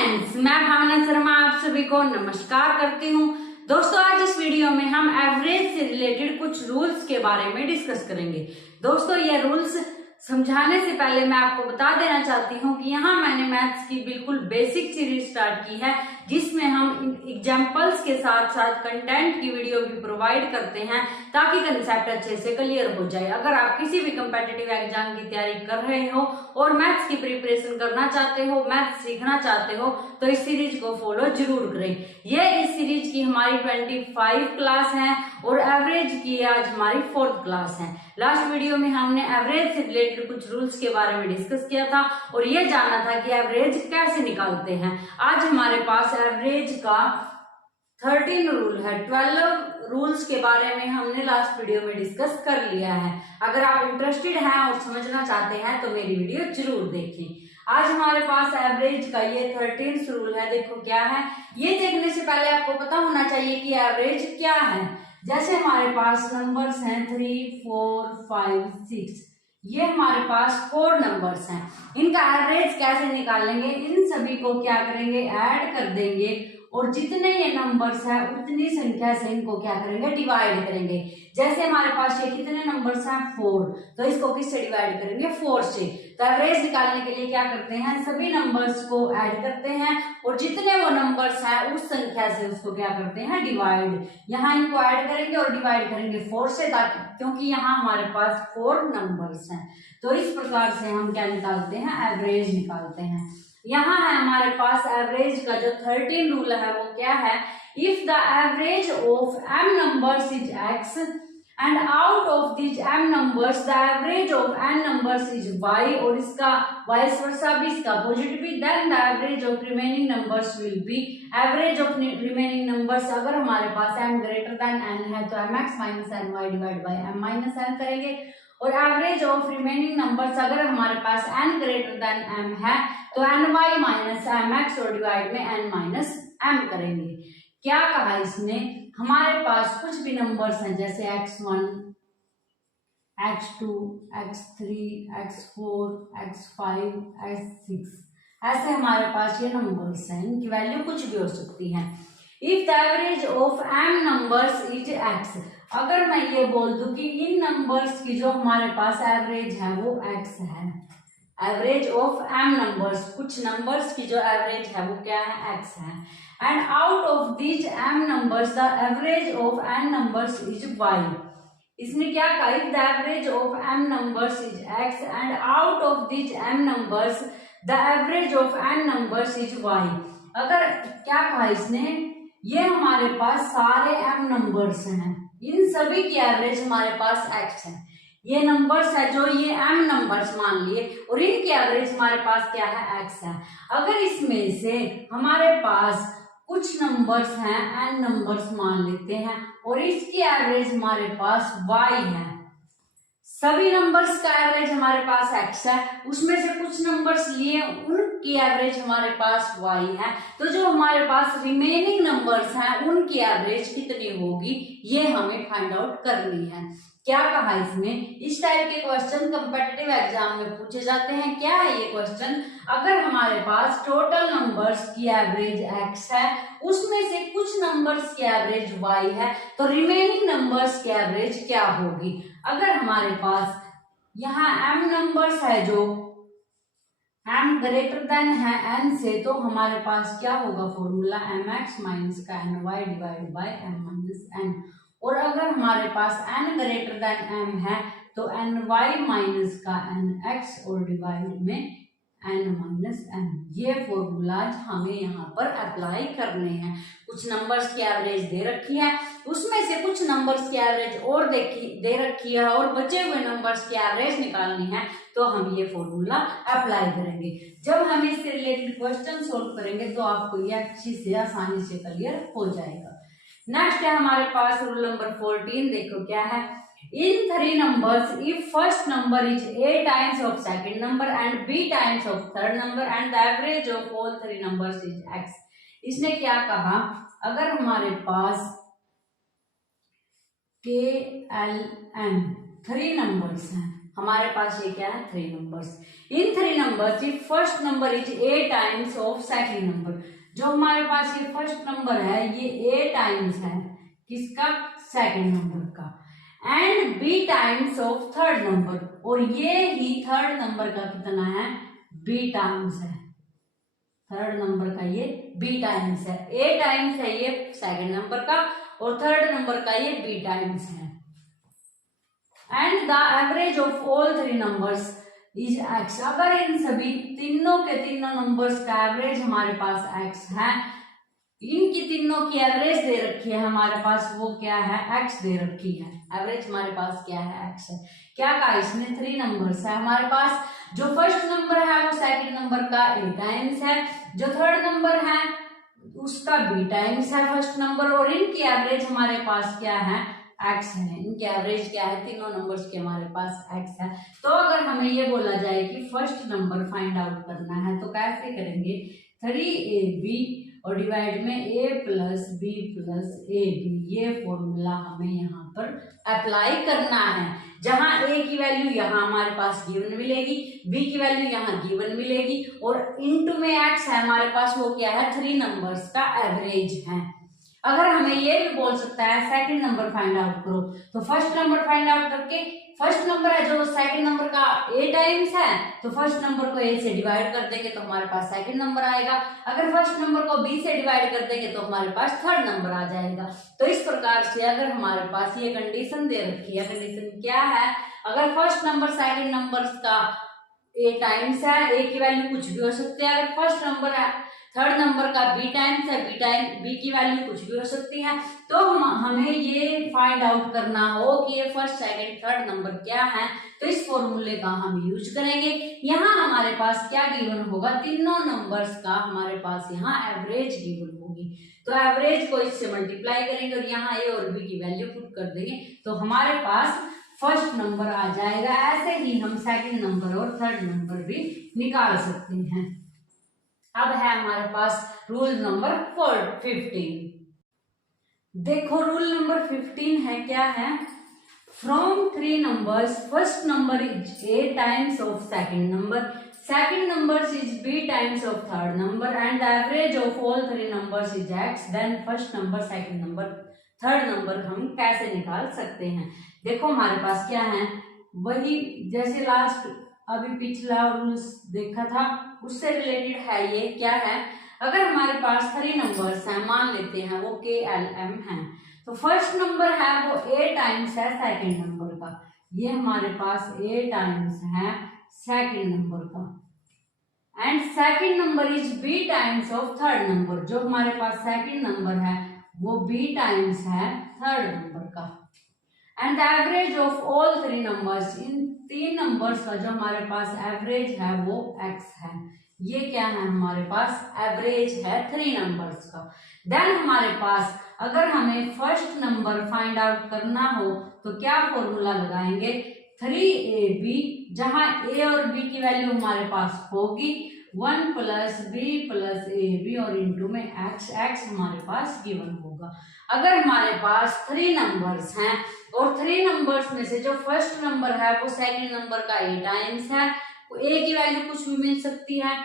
Friends, मैं भावना शर्मा आप सभी को नमस्कार करती हूँ। दोस्तों, आज इस वीडियो में हम एवरेज से रिलेटेड कुछ रूल्स के बारे में डिस्कस करेंगे। दोस्तों, ये रूल्स समझाने से पहले मैं आपको बता देना चाहती हूँ कि यहाँ मैंने मैथ्स की बिल्कुल बेसिक सीरीज स्टार्ट की है, जिसमें हम एग्जाम्पल्स के साथ साथ कंटेंट की वीडियो भी प्रोवाइड करते हैं ताकि कंसेप्ट अच्छे से क्लियर हो जाए। अगर आप किसी भी कंपेटिटिव एग्जाम की तैयारी कर रहे हो और मैथ्स की प्रिपरेशन करना चाहते हो, मैथ्स सीखना चाहते हो, तो इस सीरीज को फॉलो जरूर करें। ये इस सीरीज की हमारी 25 क्लास है और एवरेज की आज हमारी 4th क्लास है। लास्ट वीडियो में हमने एवरेज से रिलेटेड कुछ रूल्स के बारे में डिस्कस किया था और ये जानना था कि एवरेज कैसे निकालते हैं। आज हमारे पास एवरेज का 13 रूल है। 12 रूल्स के बारे में हमने लास्ट वीडियो में डिस्कस कर लिया है। अगर आप इंटरेस्टेड हैं और समझना चाहते हैं तो मेरी वीडियो जरूर देखें। आज हमारे पास एवरेज का ये 13 रूल है। देखो क्या है, ये देखने से पहले आपको पता होना चाहिए कि एवरेज क्या है। जैसे हमारे पास नंबर्स हैं 3, 4, 5, 6, ये हमारे पास 4 नंबर्स हैं। इनका एवरेज कैसे निकालेंगे? इन सभी को क्या करेंगे? ऐड कर देंगे और जितने ये नंबर्स हैं उतनी संख्या से इनको क्या करेंगे? डिवाइड करेंगे। जैसे हमारे पास ये कितने नंबर्स हैं? 4, तो इसको किससे डिवाइड करेंगे? 4 से। तो एवरेज निकालने के लिए क्या करते हैं? सभी नंबर्स को ऐड करते हैं और जितने वो नंबर्स हैं उस संख्या से उसको क्या करते हैं? डिवाइड। यहाँ इनको ऐड करेंगे और डिवाइड करेंगे 4 से, ताकि क्योंकि यहाँ हमारे पास 4 नंबर्स हैं। तो इस प्रकार से हम क्या निकालते हैं? एवरेज निकालते हैं। यहाँ है हमारे पास एवरेज का जो 13 रूल है वो क्या है? If the average of m numbers is x and out of this m numbers the average of n numbers is y, और इसका वाइस वर्सा भी, इसका पॉजिटिव भी, then the average of remaining numbers will be average of remaining numbers. अगर हमारे पास m greater than n है तो mx minus ny divide by m minus n करेंगे, और एवरेज ऑफ रिमेनिंग नंबर्स अगर हमारे पास n ग्रेटर देन m है तो ny माइनस mx और डिवाइड में n माइनस m करेंगे। क्या कहा इसने? हमारे पास कुछ भी नंबर्स हैं जैसे x1, x2, x3, x4, x5, x6, ऐसे हमारे पास ये नंबर्स हैं। इनकी वैल्यू कुछ भी हो सकती है। If the average of m numbers is x, अगर मैं ये बोल दूं कि इन नंबर्स की जो हमारे पास एवरेज है वो x है, एवरेज ऑफ m नंबर्स, कुछ नंबर्स की जो एवरेज है वो क्या है? x है, and out of these m numbers the average of n numbers is y। इसने क्या कहा? If the average of m numbers is x and out of these m numbers the average of n numbers is y। अगर क्या कहा इसने? ये हमारे पास सारे m नंबर्स हैं, इन सभी की एवरेज हमारे पास x है। ये नंबर्स है जो ये m नंबर्स मान लिए और इनकी एवरेज हमारे पास क्या है? x है। अगर इसमें से हमारे पास कुछ नंबर्स हैं, n नंबर्स मान लेते हैं, और इसकी एवरेज हमारे पास y है। सभी नंबर्स का एवरेज हमारे पास x है, उसमें से कुछ नंबर्स लिए, उनकी एवरेज हमारे पास y है। तो जो हमारे पास रिमेनिंग नंबर्स हैं उनकी एवरेज कितनी होगी ये हमें फाइंड आउट करनी है। क्या कहा इसमें? इस टाइप के क्वेश्चन कंपेटिटिव एग्जाम में पूछे जाते हैं। क्या है ये क्वेश्चन? अगर हमारे पास टोटल नंबर्स की एवरेज x है, उसमें से कुछ नंबर्स की एवरेज y है, तो रिमेनिंग नंबर्स की एवरेज क्या होगी? अगर हमारे पास यहाँ m नंबर्स है जो m ग्रेटर देन है n से, तो हमारे पास क्या होगा? फॉर्मूला mx माइनस का ny divide by m minus n। और अगर हमारे पास n ग्रेटर देन m है तो ny माइनस का nx और डिवाइड में n माइनस m। ये फॉर्मूलाज हमें यहाँ पर अप्लाई करने हैं। कुछ नंबर्स की एवरेज दे रखी है, उसमें से कुछ नंबर्स की एवरेज और दे रखी है, और बचे हुए नंबर्स की एवरेज निकालनी है, तो हम ये फॉर्मूला अप्लाई करेंगे। जब हम इससे रिलेटेड क्वेश्चन सोल्व करेंगे तो आपको ये अच्छी से आसानी से क्लियर हो जाएगा। नेक्स्ट है हमारे पास रूल नंबर 14। देखो क्या है? इन 3 numbers, if first number is a times of second number and b times of third number and the average of all 3 numbers is x। इसने क्या कहा? अगर हमारे पास k l m 3 numbers हैं, हमारे पास ये क्या है 3 numbers. In 3 numbers if first number is a times of second number, जो हमारे पास ये फर्स्ट नंबर है ये a टाइम्स है किसका, सेकंड नंबर का, and b times of third number, और ये ही थर्ड नंबर का कितना है b टाइम्स है, थर्ड नंबर का ये b टाइम्स है, a टाइम्स है ये सेकंड नंबर का और थर्ड नंबर का ये b टाइम्स है, and the average of all 3 numbers is x। अगर इन सभी तीनों के तीनों नंबर्स का एवरेज हमारे पास x है, इनकी तीनों की एवरेज दे रखी है हमारे पास, वो क्या है x दे रखी है, एवरेज हमारे पास क्या है x है। क्या कहा इसने 3 नंबर्स है हमारे पास, जो फर्स्ट नंबर है वो सेकंड नंबर का a टाइम्स है, जो थर्ड नंबर है उसका b टाइम्स है फर्स्ट नंबर, और इनकी एवरेज हमारे पास क्या है x है, इनकी एवरेज क्या है तीनों नंबर्स के हमारे पास x है। तो अगर हमें ये बोला जाए कि फर्स्ट नंबर फाइंड आउट करना है तो कैसे करेंगे, 3ab और डिवाइड में a plus b plus ab, ये फॉर्मूला हमें यहाँ पर अप्लाई करना है, जहां a की वैल्यू यहाँ हमारे पास गिवन मिलेगी, b की वैल्यू यहाँ गिवन मिलेगी, और इनटू में x है हमारे पास, वो क्या है 3 नंबर्स का एवरेज है। अगर हमें ये भी बोल सकता है सेकंड नंबर फाइंड आउट करो, तो फर्स्ट नंबर फाइंड आउट करके, फर्स्ट नंबर है जो सेकंड नंबर का a टाइम्स है, तो फर्स्ट नंबर को a से डिवाइड कर देंगे तो हमारे पास सेकंड नंबर आएगा, अगर फर्स्ट नंबर को b से डिवाइड कर देंगे तो हमारे पास थर्ड नंबर आ जाएगा। तो इस प्रकार से अगर हमारे पास ये कंडीशन दे रखी है, कंडीशन क्या है, अगर फर्स्ट नंबर सेकंड नंबर का a टाइम्स है, a की वैल्यू कुछ भी हो सकती है, अगर फर्स्ट नंबर है थर्ड नंबर का b टाइम्स है, b की वैल्यू कुछ भी हो सकती है, तो हमें ये फाइंड आउट करना हो कि ये फर्स्ट सेकंड थर्ड नंबर क्या है, तो इस फॉर्मूले का हम यूज करेंगे। यहाँ हमारे पास क्या गिवन होगा, तीनों नंबर्स का हमारे पास यहाँ एवरेज गिवन होगी, तो एवरेज को इससे मल्टीप्लाई करेंगे और यहाँ a और b की वैल्यू पुट कर देंगे तो हमारे पास फर्स्ट नंबर आ जाएगा। ऐसे ही हम सेकंड नंबर और थर्ड नंबर भी निकाल सकते हैं। अब है हमारे पास रूल नंबर 15। देखो रूल नंबर 15 है, क्या है, from 3 numbers first number is a times of second number, second numbers is b times of third number, and the average of all 3 numbers is x, then first number second number third number हम कैसे निकाल सकते हैं। देखो हमारे पास क्या है, वही जैसे लास्ट अभी पिछला रूल्स देखा था उससे रिलेटेड है। ये क्या है, अगर हमारे पास 3 नंबर्स हैं, मान लेते हैं वो k l m हैं, तो फर्स्ट नंबर है वो a टाइम्स है सेकंड नंबर का, ये हमारे पास a टाइम्स है सेकंड नंबर का, and second number is b times of third number, जो हमारे पास सेकंड नंबर है वो b टाइम्स है थर्ड नंबर का, and the average of all 3 numbers, in 3 numbers का जो हमारे पास एवरेज है वो x है। ये क्या है, हमारे पास एवरेज है 3 नंबर्स का। देन हमारे पास अगर हमें फर्स्ट नंबर फाइंड आउट करना हो तो क्या फॉर्मूला लगाएंगे, 3ab, जहां a और b की वैल्यू हमारे पास होगी 1 प्लस b प्लस ab और इंटू में x हमारे पास गिवन होगा। अगर हमारे पास 3 नंबर्स हैं और 3 नंबर्स में से जो फर्स्ट नंबर है वो सेकंड नंबर का a टाइम्स है, a की वैल्यू कुछ भी मिल सकती है,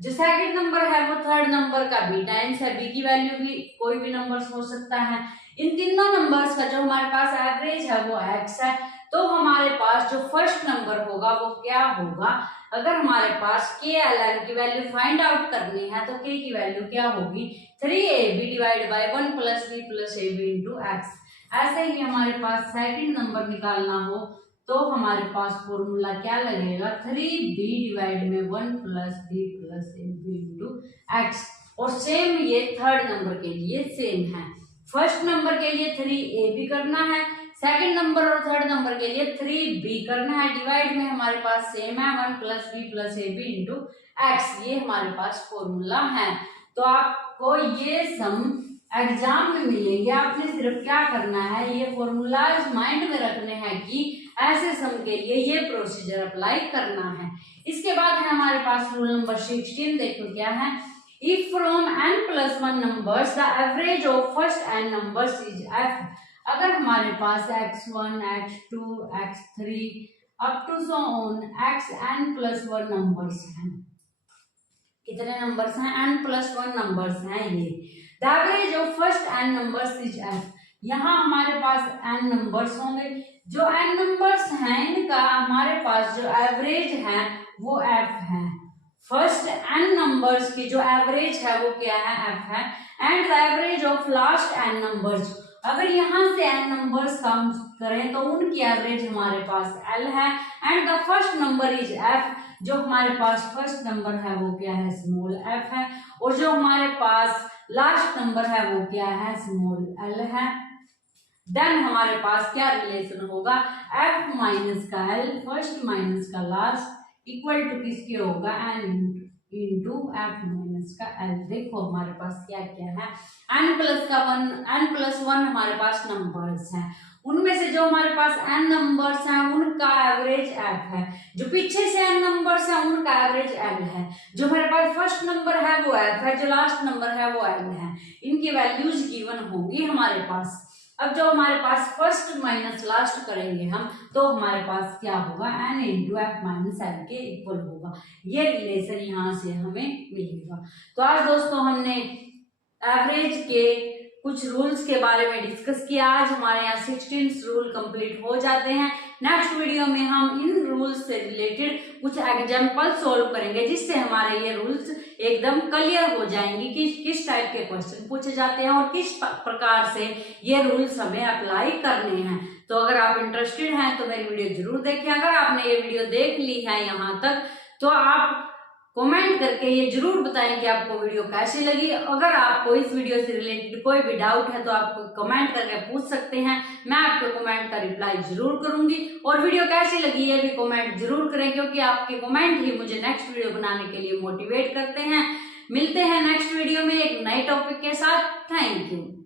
जो सेकंड नंबर है वो थर्ड नंबर का b टाइम्स है, b की वैल्यू भी कोई भी नंबर्स हो सकता है। इन तीनों नंबर्स का जो हमारे पास एवरेज है वो x है, तो हमारे पास जो फर्स्ट नंबर होगा वो क्या होगा, अगर हमारे पास k l m की वैल्यू फाइंड आउट करनी है तो k की वैल्यू क्या होगी 3ab divide by 1 plus b plus ab into x। ऐसे ही हमारे पास सेकंड नंबर निकालना हो तो हमारे पास फॉर्मूला क्या लगेगा, 3b डिवाइड में 1 plus b plus ab into x। और सेम ये थर्ड नंबर के लिए सेम है, फर्स्ट नंबर के लिए 3ab करना है, सेकंड नंबर और थर्ड नंबर के लिए 3b करना है, डिवाइड में हमारे पास सेम है 1 plus b plus ab into x, ये हमारे पास फॉर्मूला है। तो आपको ये सम एग्जाम में मिलेंगे, आपने सिर्फ क्या करना है, ये फॉर्मूलाज माइंड में रखने हैं कि ऐसे सम के लिए ये प्रोसीजर अप्लाई करना है। इसके बाद है हमारे पास रूल नंबर 16। देखो क्या है, if from n plus 1 numbers the average of first n numbers is f। अगर हमारे पास x1 x2 x3 up to so on x n plus one numbers हैं। कितने नंबर्स हैं? n प्लस वन नंबर्स हैं ये। The average of first n numbers is f। यहाँ हमारे पास n नंबर्स होंगे, जो n नंबर्स हैं इनका हमारे पास जो एवरेज है वो f है। फर्स्ट n नंबर्स की जो एवरेज है वो क्या है? f है। And the average of last n numbers, अगर यहाँ से n नंबर्स काउंट करें तो उनकी एवरेज हमारे पास l है। And the first number is f, जो हमारे पास फर्स्ट नंबर है वो क्या है? स्मॉल f है। और जो हमारे पास लास्ट नंबर है वो क्या है? स्मॉल l है। देन हमारे पास क्या रिलेशन होगा? f माइनस का l, फर्स्ट माइनस का लास्ट, इक्वल टू किसके होगा? n इंटू f माइनस का l। देखो हमारे पास क्या क्या है, n प्लस वन हमारे पास नंबर्स हैं, उनमें से जो हमारे पास n नंबर्स हैं उनका एवरेज f है, जो पीछे से n नंबर्स हैं उनका एवरेज l है, जो हमारे पास फर्स्ट नंबर है वो f है, जो लास्ट नंबर है वो l है। इनकी वैल्यूज गिवन होंगी हमारे पास। अब जो हमारे पास फर्स्ट माइनस लास्ट करेंगे हम, तो हमारे पास क्या होगा? n into F minus L के इक्वल होगा। ये रिलेशन यहाँ से हमें मिलेगा। तो आज दोस्तों हमने एवरेज के कुछ रूल्स के बारे में डिस्कस किया। आज हमारे यहाँ 16 रूल कंप्लीट हो जाते हैं। नेक्स्ट वीडियो में हम इन रूल्स से रिलेटेड कुछ एग्जांपल सॉल्व करेंगे, जिससे हमारे ये रूल्स एकदम क्लियर हो जाएंगे कि किस टाइप के क्वेश्चन पूछे जाते हैं और किस प्रकार से ये रूल्स हमें अप्लाई करने हैं। तो अगर आप इंटरेस्टेड हैं तो मेरी वीडियो जरूर देखें। अगर आपने ये वीडियो देख ली है यहाँ तक, तो आप कमेंट करके ये जरूर बताएं कि आपको वीडियो कैसी लगी। अगर आपको इस वीडियो से रिलेटेड कोई भी डाउट है तो आप कमेंट करके पूछ सकते हैं, मैं आपके कमेंट का रिप्लाई जरूर करूंगी। और वीडियो कैसी लगी ये भी कमेंट जरूर करें, क्योंकि आपके कमेंट ही मुझे नेक्स्ट वीडियो बनाने के लिए मोटिवेट करते हैं। मिलते हैं नेक्स्ट वीडियो में एक नए टॉपिक के साथ। Thank you.